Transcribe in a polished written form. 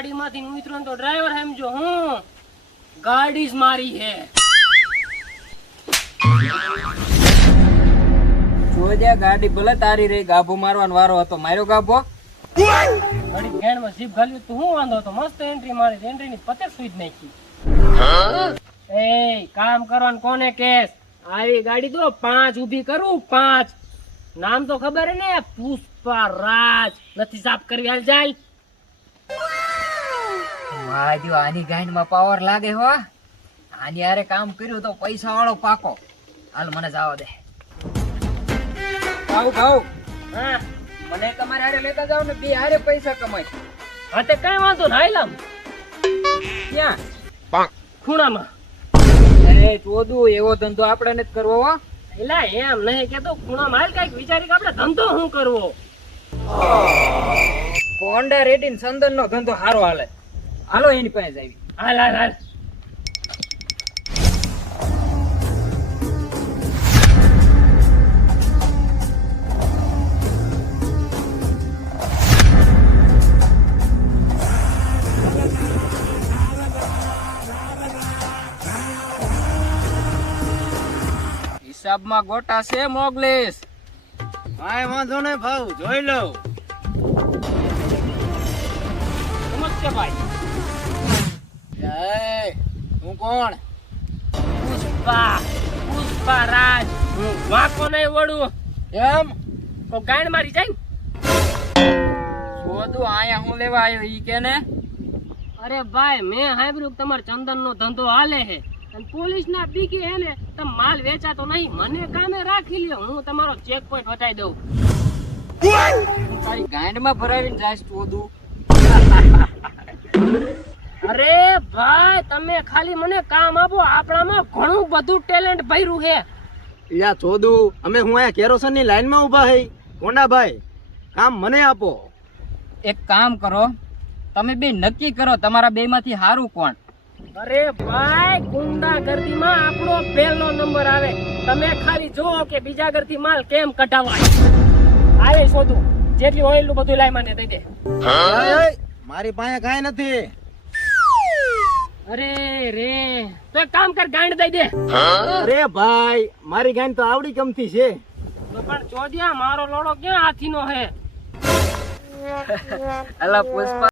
ગાડીમાંથી ઉતરો તો ડ્રાઈવર સમજો હું ગાડી જ મારી હે જોજે ગાડી ભલે તારી રહી, ગાભો મારવાનો વારો હતો, માર્યો ગાભો. ગાડી ગેણમાં જીપ ગાલ્યું તો હું વાંધો હતો, મસ્ત એન્ટ્રી મારી, એન્ટ્રી ની પતે સુઈ જ નાખી. એ કામ કરવાનું કોને કેસ? આવી ગાડી તો 5 ઊભી કરું, 5 નામ તો ખબર હે ને, પુષ્પા રાજ. નથી સાફ કરવી, હાલ જાય. વાજો આની ગાંઠ માં પાવર લાગે હો. આની હારે કામ કર્યું તો પૈસા વાળો પાકો. હાલ મને જવા દે. ખાવ હા મને તમારે હારે લેતા જાવ ને, બે હારે પૈસા કમાય. હા તે કઈ વાંધો ને, હાલ ક્યાં? ખૂણામાં. એ ચોદું એવો ધંધો આપણે નથી કરવો હો. એલા એમ નહીં કેતો, ખૂણામાં હાલ કઈક વિચારી કે આપણે ધંધો શું કરવો. હોન્ડા રેટિન સંદન નો ધંધો સારો હાલે. હાલો એની પાસે આવી. હાલ હાલ હાલ. હિસાબમાં ગોટા છે મોગલેશ. કાંઈ વાંધો નહીં ભાવ, જોઈ લઉં. નમસ્તે ભાઈ. તું કોણ? પુષ્પા રાજ. હું વાંકો નહીં વળું એમ? તો ગાંડ મારી જાય. ચોદું આયા હું લેવા આવ્યો ઈ કે ને? અરે ભાઈ મેં સાંભળ્યું કે તમારે ચંદન નો ધંધો હાલે છે અને પોલીસ ના બીકે હે ને તમે માલ વેચાતો નહીં, મને કામે રાખી લ્યો, હું તમારો ચેક પોઈન્ટ હટાઈ દઉં. તારી ગાંઠમાં ભરાવીને જાય ચોદું. અરે ભાઈ તમે ખાલી મને કામ આપો, આપણામાં ઘણું બધું ટેલેન્ટ ભર્યું છે. યા ચોદું, અમે હું અહીંયા કેરોસન ની લાઈન માં ઉભા હઈ. કોંડાભાઈ, કામ મને આપો. એક કામ કરો, તમે બે નક્કી કરો તમારા બે માંથી હારું કોણ. અરે ભાઈ ગુંડાગર્દીમાં આપણો પહેલો નંબર આવે. તમે ખાલી જોવો કે બીજા ઘરથી માલ કેમ કઢાવાય. આલે શોધું, જેટલી હોય એટલું બધું લાઈ મને દઈ દે. મારી પાસે કાંઈ નથી. અરે રે, તો એક કામ કર, ગાંડ દઈ દે. અરે ભાઈ, મારી ગાંઠ તો આવડી કમથી છે. તો પણ ચોદિયા મારો લોડો ક્યાં હાથીનો હે? અલા પુષ્પા